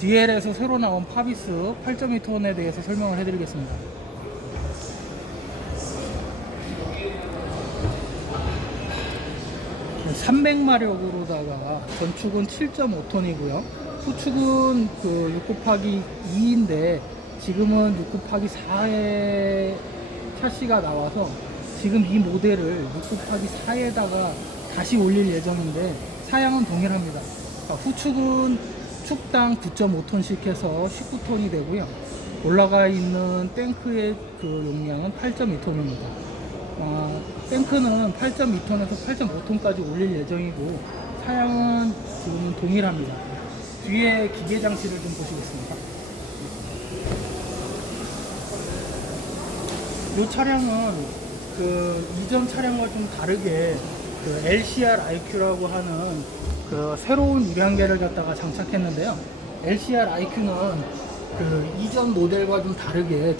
DL에서 새로 나온 파비스 8.2톤에 대해서 설명을 해드리겠습니다. 네, 300마력으로다가 전축은 7.5톤이고요. 후축은 6 곱하기 2인데 지금은 6 곱하기 4의 샤시가 나와서 지금 이 모델을 6 곱하기 4에다가 다시 올릴 예정인데 사양은 동일합니다. 후축은 축당 9.5톤씩 해서 19톤이 되고요. 올라가 있는 탱크의 용량은 8.2톤입니다. 탱크는 8.2톤에서 8.5톤까지 올릴 예정이고 사양은 지금 동일합니다. 뒤에 기계 장치를 좀 보시겠습니다. 이 차량은 이전 차량과 좀 다르게 LCR IQ라고 하는 새로운 유량계를 갖다가 장착했는데요. LCR IQ는 이전 모델과 좀 다르게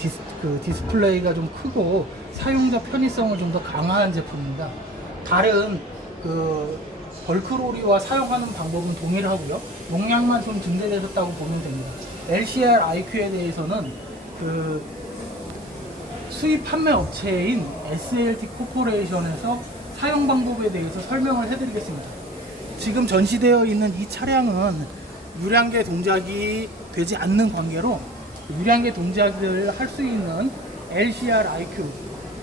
디스플레이가 좀 크고 사용자 편의성을 좀 더 강화한 제품입니다. 다른 벌크로리와 사용하는 방법은 동일하고요. 용량만 좀 증대되었다고 보면 됩니다. LCR IQ에 대해서는 수입 판매 업체인 SLT 코퍼레이션에서 사용 방법에 대해서 설명을 해드리겠습니다. 지금 전시되어 있는 이 차량은 유량계 동작이 되지 않는 관계로 유량계 동작을 할 수 있는 LCR IQ,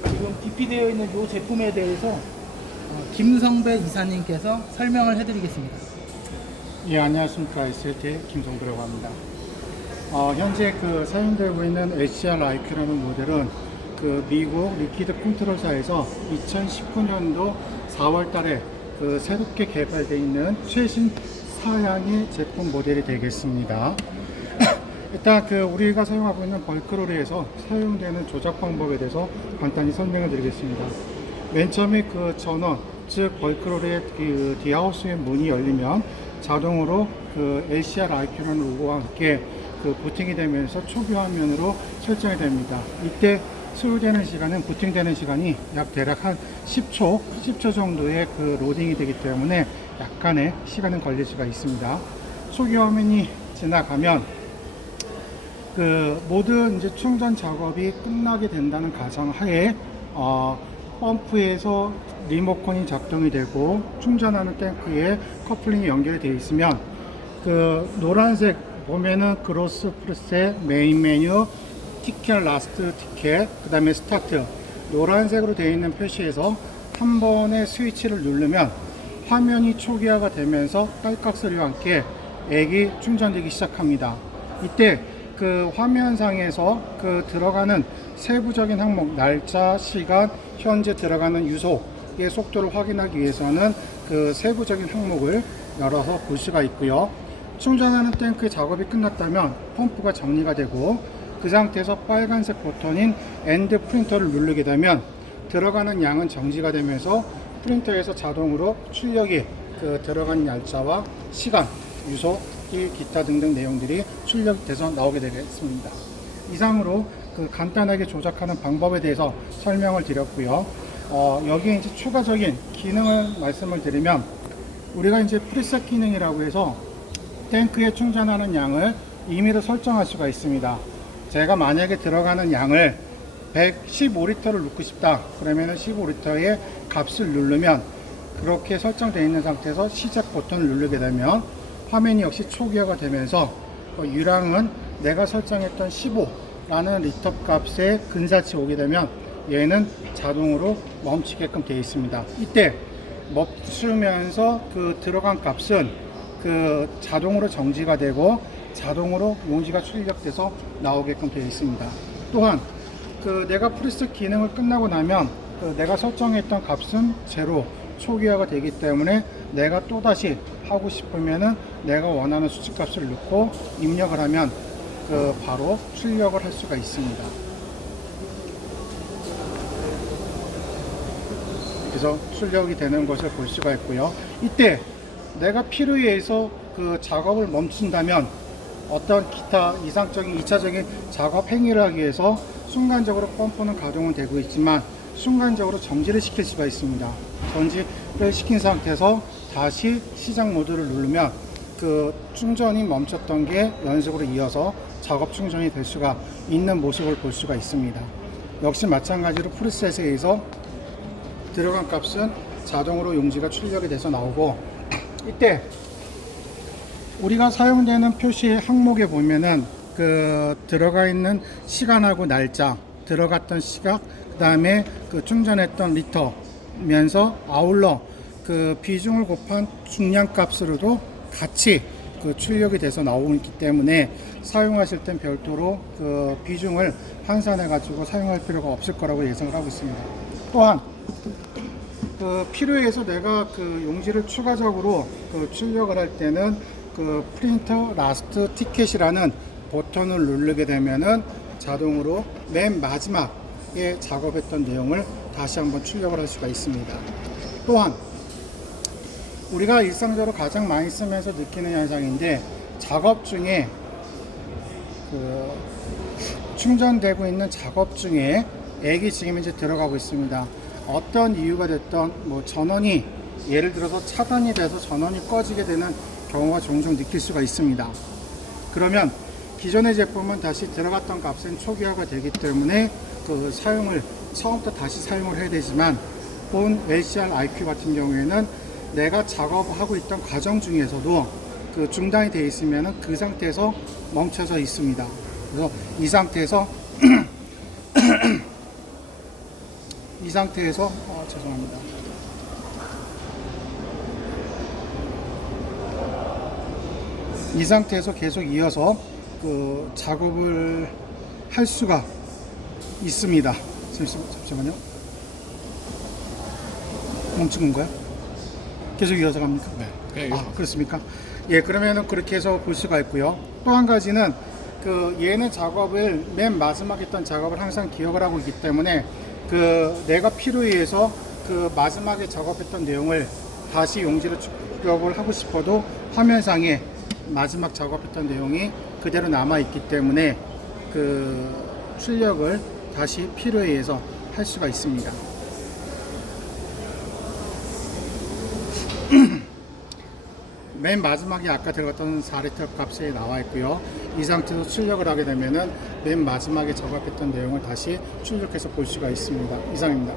지금 DP되어 있는 이 제품에 대해서 김성배 이사님께서 설명을 해드리겠습니다. 예, 안녕하십니까. SLT 김성배라고 합니다. 현재 사용되고 있는 LCR IQ라는 모델은 미국 리퀴드 컨트롤사에서 2019년도 4월 달에 새롭게 개발되어 있는 최신 사양의 제품 모델이 되겠습니다. 일단 우리가 사용하고 있는 벌크로리에서 사용되는 조작 방법에 대해서 간단히 설명을 드리겠습니다. 맨 처음에 전원, 즉 벌크로리의 디하우스의 문이 열리면 자동으로 LCR IQ라는 로고와 함께 부팅이 되면서 초기 화면으로 설정이 됩니다. 이때 소요되는 시간은, 부팅되는 시간이 대략 한 10초 정도의 로딩이 되기 때문에 약간의 시간은 걸릴 수가 있습니다. 초기 화면이 지나가면 모든 이제 충전 작업이 끝나게 된다는 가정하에 펌프에서 리모컨이 작동이 되고 충전하는 탱크에 커플링이 연결이 되어 있으면 노란색 보면은 그로스 프레스 메인 메뉴 티켓, 라스트 티켓, 그 다음에 스타트, 노란색으로 되어 있는 표시에서 한 번의 스위치를 누르면 화면이 초기화가 되면서 딸깍 소리와 함께 액이 충전되기 시작합니다. 이때 화면상에서 들어가는 세부적인 항목, 날짜, 시간, 현재 들어가는 유속의 속도를 확인하기 위해서는 세부적인 항목을 열어서 볼 수가 있고요. 충전하는 탱크의 작업이 끝났다면 펌프가 정리가 되고 그 상태에서 빨간색 버튼인 엔드 프린터를 누르게 되면 들어가는 양은 정지가 되면서 프린터에서 자동으로 출력이 들어간 날짜와 시간, 유속, 기타 등등 내용들이 출력돼서 나오게 되겠습니다. 이상으로 간단하게 조작하는 방법에 대해서 설명을 드렸고요. 여기에 이제 추가적인 기능을 말씀을 드리면 우리가 이제 프리셋 기능이라고 해서 탱크에 충전하는 양을 임의로 설정할 수가 있습니다. 제가 만약에 들어가는 양을 115리터를 넣고 싶다 그러면 15리터의 값을 누르면 그렇게 설정되어 있는 상태에서 시작 버튼을 누르게 되면 화면이 역시 초기화가 되면서 유량은 내가 설정했던 15라는 리터 값에 근사치 오게 되면 얘는 자동으로 멈추게끔 되어 있습니다. 이때 멈추면서 들어간 값은 자동으로 정지가 되고 자동으로 용지가 출력돼서 나오게끔 되어 있습니다. 또한 내가 프리셋 기능을 끝나고 나면 내가 설정했던 값은 제로, 초기화가 되기 때문에 내가 또다시 하고 싶으면은 내가 원하는 수치값을 넣고 입력을 하면 바로 출력을 할 수가 있습니다. 그래서 출력이 되는 것을 볼 수가 있고요. 이때 내가 필요에 의해서 작업을 멈춘다면 어떤 기타 이상적인 2차적인 작업 행위를 하기 위해서 순간적으로 펌프는 가동은 되고 있지만 순간적으로 정지를 시킬 수가 있습니다. 정지를 시킨 상태에서 다시 시작 모드를 누르면 그 충전이 멈췄던 게 연속으로 이어서 작업 충전이 될 수가 있는 모습을 볼 수가 있습니다. 역시 마찬가지로 프리셋에서 들어간 값은 자동으로 용지가 출력이 돼서 나오고, 이때 우리가 사용되는 표시 항목에 보면은 그 들어가 있는 시간하고 날짜, 들어갔던 시각, 그 다음에 그 충전했던 리터면서 아울러 그 비중을 곱한 중량 값으로도 같이 그 출력이 돼서 나오기 때문에 사용하실 땐 별도로 그 비중을 환산해 가지고 사용할 필요가 없을 거라고 예상을 하고 있습니다. 또한 그 필요해서 내가 그 용지를 추가적으로 그 출력을 할 때는 그 프린터 라스트 티켓이라는 버튼을 누르게 되면은 자동으로 맨 마지막에 작업했던 내용을 다시 한번 출력을 할 수가 있습니다. 또한 우리가 일상적으로 가장 많이 쓰면서 느끼는 현상인데, 작업 중에 그 충전되고 있는 작업 중에 액이 지금 이제 들어가고 있습니다. 어떤 이유가 됐던 뭐 전원이 예를 들어서 차단이 돼서 전원이 꺼지게 되는 경우가 종종 느낄 수가 있습니다. 그러면 기존의 제품은 다시 들어갔던 값은 초기화가 되기 때문에 그 사용을 처음부터 다시 사용을 해야 되지만, 본 LCR IQ 같은 경우에는 내가 작업하고 있던 과정 중에서도 그 중단이 되어 있으면 그 상태에서 멈춰서 있습니다. 그래서 이 상태에서 죄송합니다. 이 상태에서 계속 이어서 그 작업을 할 수가 있습니다. 잠시만요. 멈춘 건가요? 계속 이어서 갑니까? 네. 아, 그렇습니까? 예, 그러면은 그렇게 해서 볼 수가 있고요. 또 한 가지는 그 얘는 작업을 맨 마지막에 했던 작업을 항상 기억을 하고 있기 때문에 그 내가 필요에 의해서 그 마지막에 작업했던 내용을 다시 용지로 출력을 하고 싶어도 화면상에 마지막 작업했던 내용이 그대로 남아 있기 때문에 그 출력을 다시 필요에 의해서 할 수가 있습니다. 맨 마지막에 아까 들어갔던 4리터 값이 나와 있고요. 이 상태에서 출력을 하게 되면은 맨 마지막에 작업했던 내용을 다시 출력해서 볼 수가 있습니다. 이상입니다.